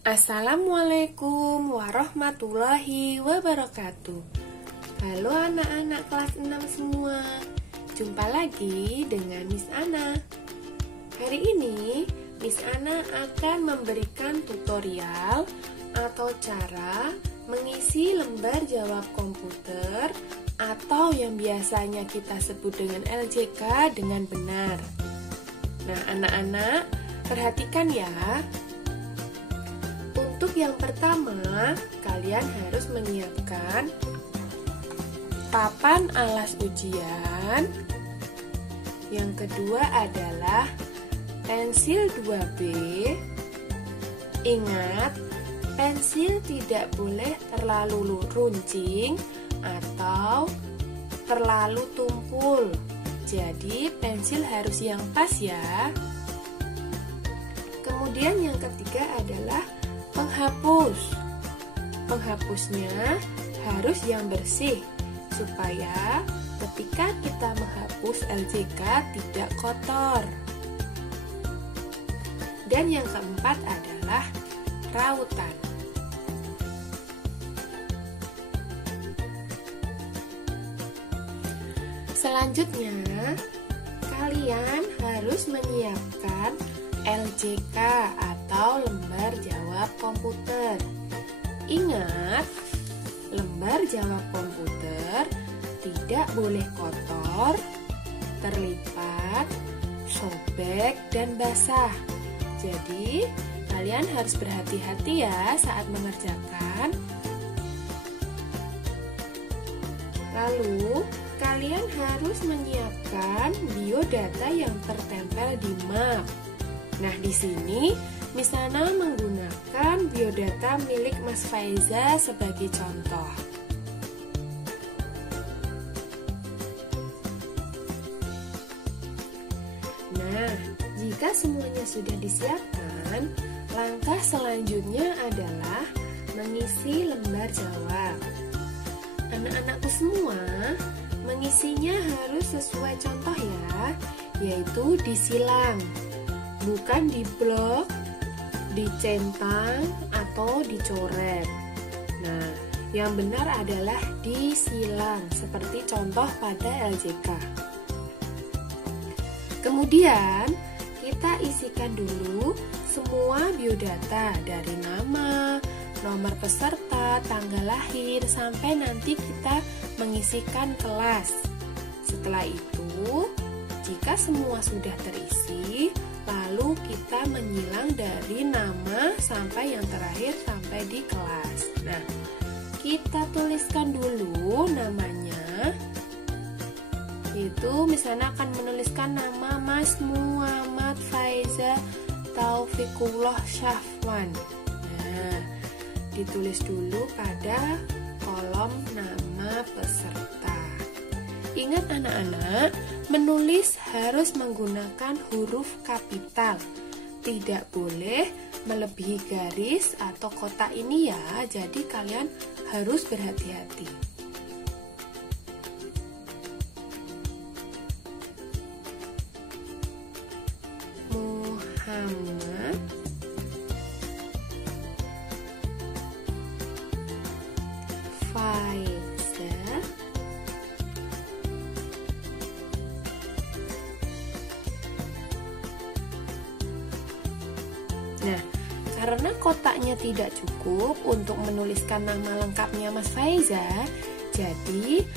Assalamualaikum warahmatullahi wabarakatuh. Halo anak-anak kelas 6 semua. Jumpa lagi dengan Miss Ana. Hari ini Miss Ana akan memberikan tutorial atau cara mengisi lembar jawab komputer atau yang biasanya kita sebut dengan LJK dengan benar. Nah, anak-anak perhatikan ya. Untuk yang pertama, kalian harus menyiapkan papan alas ujian. Yang kedua adalah pensil 2B. Ingat, pensil tidak boleh terlalu runcing atau terlalu tumpul. Jadi, pensil harus yang pas ya. Kemudian yang ketiga adalah penghapus. Penghapusnya harus yang bersih supaya ketika kita menghapus LJK tidak kotor. Dan yang keempat adalah rautan. Selanjutnya, kalian harus menyiapkan LJK atau lembar jawab komputer. Ingat, lembar jawab komputer tidak boleh kotor, terlipat, sobek, dan basah. Jadi, kalian harus berhati-hati ya saat mengerjakan. Lalu, kalian harus menyiapkan biodata yang tertempel di map. Nah, di sini Miss Ana menggunakan biodata milik Mas Faiza sebagai contoh. Nah, jika semuanya sudah disiapkan, langkah selanjutnya adalah mengisi lembar jawab. Anak-anakku semua, mengisinya harus sesuai contoh ya, yaitu disilang. Bukan di blok, dicentang, atau dicoret. Nah, yang benar adalah disilang, seperti contoh pada LJK. Kemudian, kita isikan dulu semua biodata dari nama, nomor peserta, tanggal lahir, sampai nanti kita mengisikan kelas. Setelah itu, jika semua sudah terisi, lalu kita menyilang dari nama sampai yang terakhir sampai di kelas. Nah, kita tuliskan dulu namanya. Itu misalnya akan menuliskan nama Mas Muhammad Faiza Taufikullah Syafwan. Nah, ditulis dulu pada kolom nama peserta. Ingat anak-anak, menulis harus menggunakan huruf kapital. Tidak boleh melebihi garis atau kotak ini ya, jadi kalian harus berhati-hati. Muhammad Faiza Nah, karena kotaknya tidak cukup untuk menuliskan nama lengkapnya Mas Faiza, jadi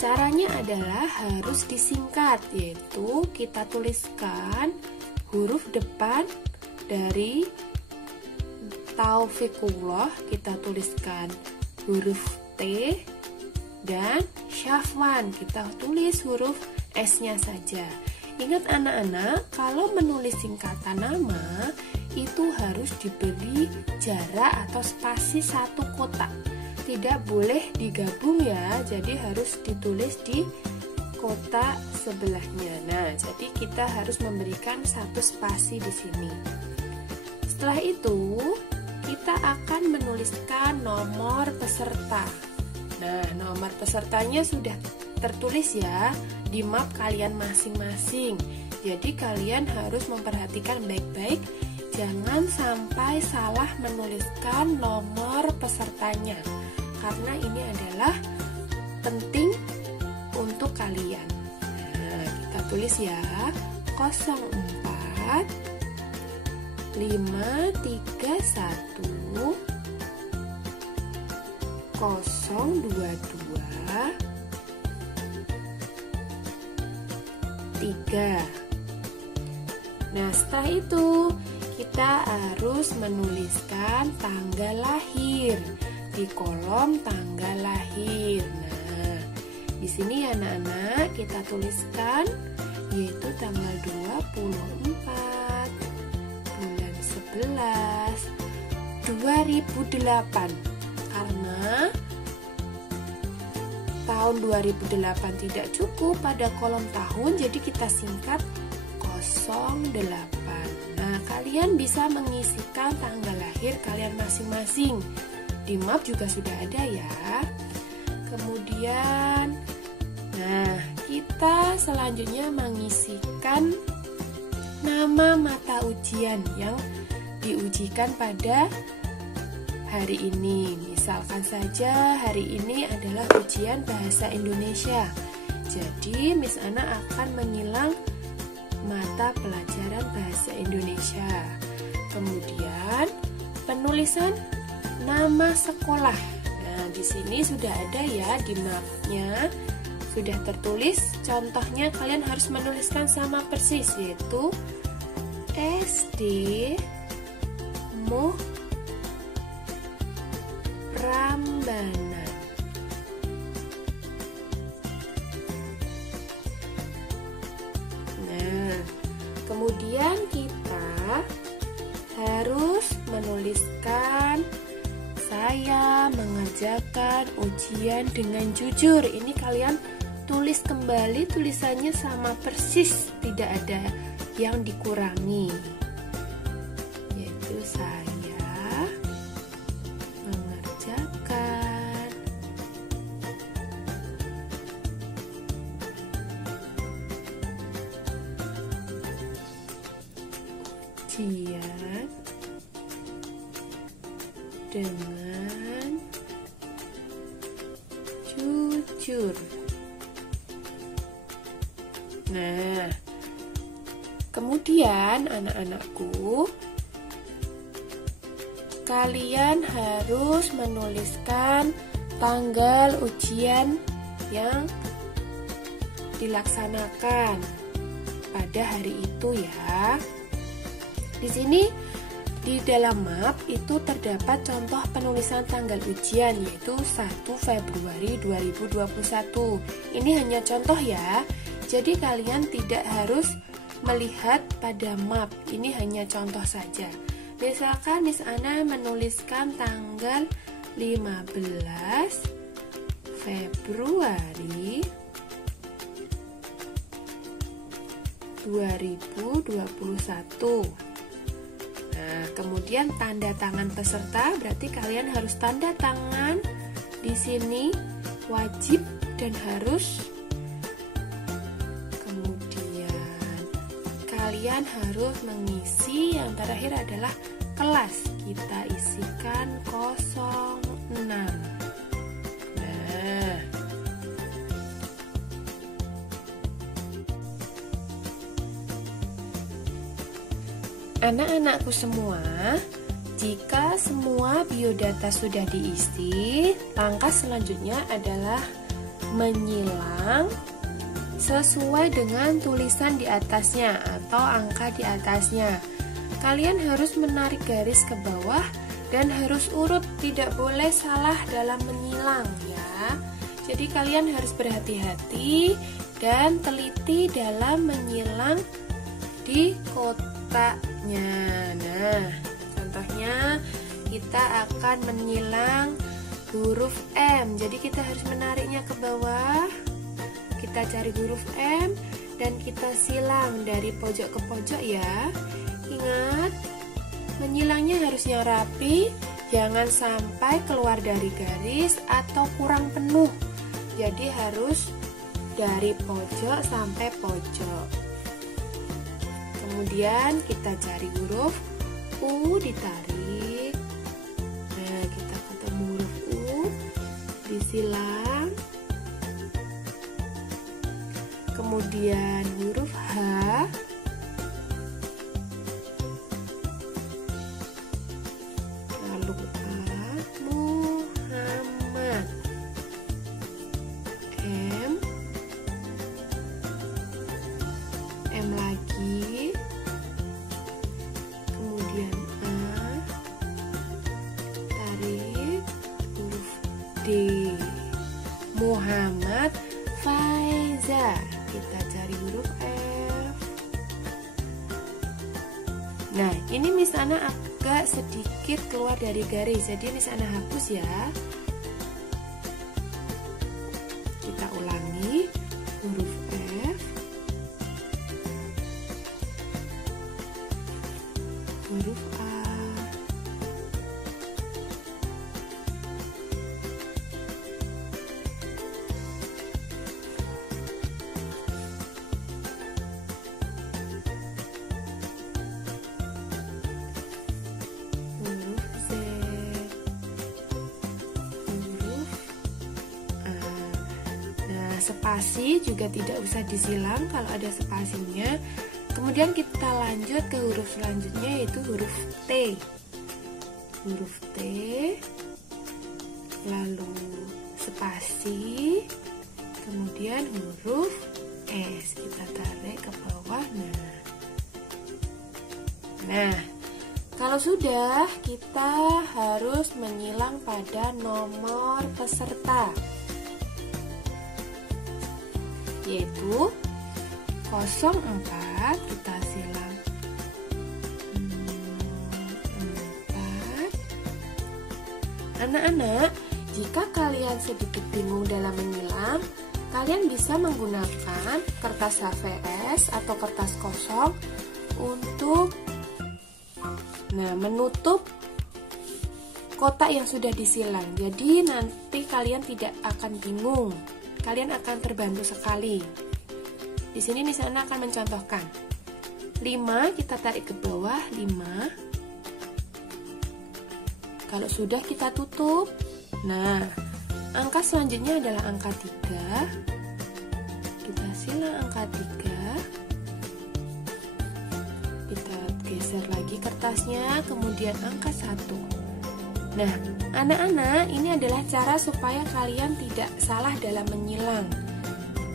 caranya adalah harus disingkat, yaitu kita tuliskan huruf depan dari Taufikullah, kita tuliskan huruf T, dan Syafwan, kita tulis huruf S-nya saja. Ingat anak-anak, kalau menulis singkatan nama, itu harus diberi jarak atau spasi satu kotak. Tidak boleh digabung ya, jadi harus ditulis di kotak sebelahnya. Nah, jadi kita harus memberikan satu spasi di sini. Setelah itu, kita akan menuliskan nomor peserta. Nah, nomor pesertanya sudah tertulis ya di map kalian masing-masing. Jadi kalian harus memperhatikan baik-baik jangan sampai salah menuliskan nomor pesertanya, karena ini adalah penting untuk kalian. Nah, kita tulis ya, 04 531 022 3. Nah, setelah itu kita harus menuliskan tanggal lahir di kolom tanggal lahir. Nah, di sini ya anak-anak kita tuliskan yaitu tanggal 24 bulan 11 2008. Karena tahun 2008 tidak cukup pada kolom tahun, jadi kita singkat 08. Nah, kalian bisa mengisikan tanggal lahir kalian masing-masing. Di map juga sudah ada ya. Kemudian, nah, kita selanjutnya mengisikan nama mata ujian yang diujikan pada hari ini. Misalkan saja hari ini adalah ujian bahasa Indonesia. Jadi Miss Ana akan menyilang mata pelajaran bahasa Indonesia. Kemudian penulisan nama sekolah. Nah, di sini sudah ada ya di mapnya. Sudah tertulis. Contohnya kalian harus menuliskan sama persis, yaitu SD Muh Prambanan. Nah, kemudian kita harus menuliskan saya mengerjakan ujian dengan jujur. Ini kalian tulis kembali tulisannya sama persis, tidak ada yang dikurangi. Yaitu saya mengerjakan ujian dengan jujur. Nah, kemudian anak-anakku, kalian harus menuliskan tanggal ujian yang dilaksanakan pada hari itu ya. Di sini di dalam map itu terdapat contoh penulisan tanggal ujian, yaitu 1 Februari 2021. Ini hanya contoh ya. Jadi kalian tidak harus melihat pada map. Ini hanya contoh saja. Misalkan Miss Ana menuliskan tanggal 15 Februari 2021. Nah, kemudian tanda tangan peserta, berarti kalian harus tanda tangan di sini wajib dan harus. Kalian harus mengisi yang terakhir adalah kelas. Kita isikan 06. Nah, anak-anakku semua, jika semua biodata sudah diisi, langkah selanjutnya adalah menyilang sesuai dengan tulisan di atasnya atau angka di atasnya. Kalian harus menarik garis ke bawah dan harus urut, tidak boleh salah dalam menyilang ya. Jadi kalian harus berhati-hati dan teliti dalam menyilang di kotaknya. Nah, contohnya kita akan menyilang huruf M. Jadi kita harus menariknya ke bawah. Kita cari huruf M dan kita silang dari pojok ke pojok ya. Ingat, menyilangnya harus yang rapi, jangan sampai keluar dari garis atau kurang penuh. Jadi harus dari pojok sampai pojok. Kemudian kita cari huruf U ditarik. Nah, kita ketemu huruf U, disilang. Kemudian huruf H, lalu A, Muhammad. M lagi, kemudian A, tarik huruf D, Muhammad Faiza. Kita cari huruf F. Nah, ini Miss Ana agak sedikit keluar dari garis, jadi Miss Ana hapus ya. Kita ulangi huruf F, huruf A, spasi juga tidak usah disilang kalau ada spasinya. Kemudian kita lanjut ke huruf selanjutnya, yaitu huruf T. Huruf T, lalu spasi, kemudian huruf S. Kita tarik ke bawah. Nah, kalau sudah, kita harus menyilang pada nomor peserta, yaitu 04. Kita silang 4. Anak-anak, jika kalian sedikit bingung dalam menyilang, kalian bisa menggunakan kertas HVS atau kertas kosong untuk menutup kotak yang sudah disilang. Jadi nanti kalian tidak akan bingung, kalian akan terbantu sekali. Di sini Miss Ana akan mencontohkan. 5 kita tarik ke bawah, 5. Kalau sudah kita tutup. Nah, angka selanjutnya adalah angka 3. Kita silang angka 3. Kita geser lagi kertasnya, kemudian angka 1. Nah, anak-anak, ini adalah cara supaya kalian tidak salah dalam menyilang.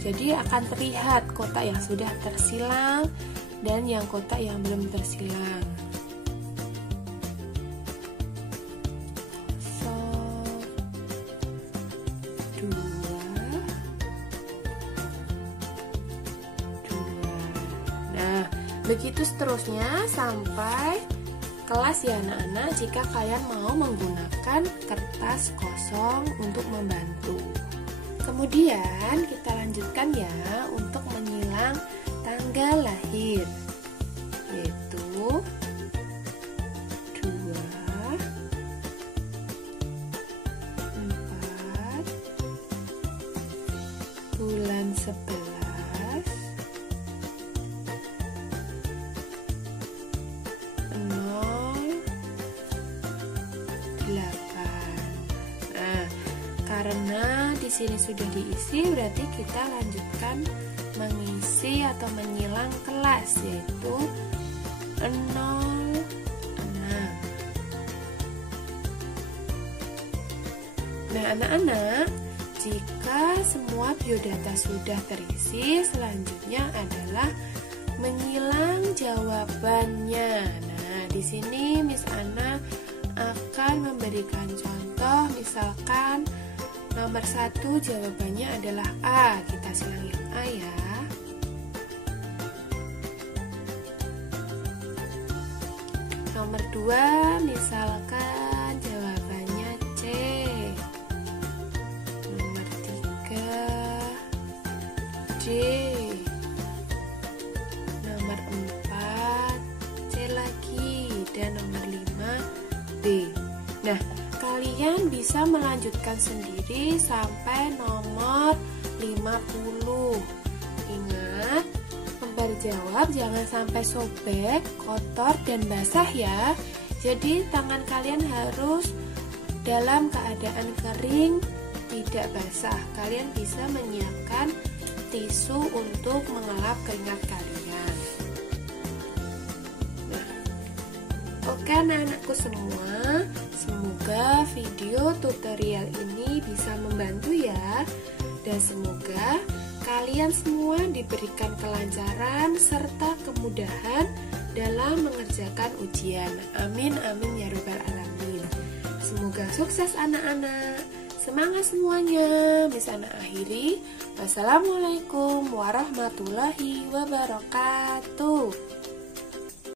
Jadi akan terlihat kotak yang sudah tersilang dan yang kotak yang belum tersilang. 2. Nah, begitu seterusnya sampai kelas ya anak-anak, jika kalian mau menggunakan kertas kosong untuk membantu. Kemudian kita lanjutkan ya untuk menyilang tanggal lahir, yaitu 2, 4, bulan 11, 08. Nah, karena di sini sudah diisi, berarti kita lanjutkan mengisi atau menyilang kelas, yaitu 06. Nah, anak-anak, jika semua biodata sudah terisi, selanjutnya adalah menyilang jawabannya. Nah, di sini Miss Ana akan memberikan contoh, misalkan nomor 1 jawabannya adalah A. Kita silang yang A ya. Nomor 2 misalkan jawabannya C. Nomor 3 D. Nomor 4 C lagi. Dan nomor 5 B. Nah, kalian bisa melanjutkan sendiri sampai nomor 50. Ingat, jawab jangan sampai sobek, kotor, dan basah ya. Jadi tangan kalian harus dalam keadaan kering, tidak basah. Kalian bisa menyiapkan tisu untuk mengelap keringat kalian. Nah, oke anak-anakku semua, semoga video tutorial ini bisa membantu ya. Dan semoga kalian semua diberikan kelancaran serta kemudahan dalam mengerjakan ujian. Amin amin ya robbal alamin. Semoga sukses anak-anak. Semangat semuanya. Bisa anak akhiri. Wassalamualaikum warahmatullahi wabarakatuh.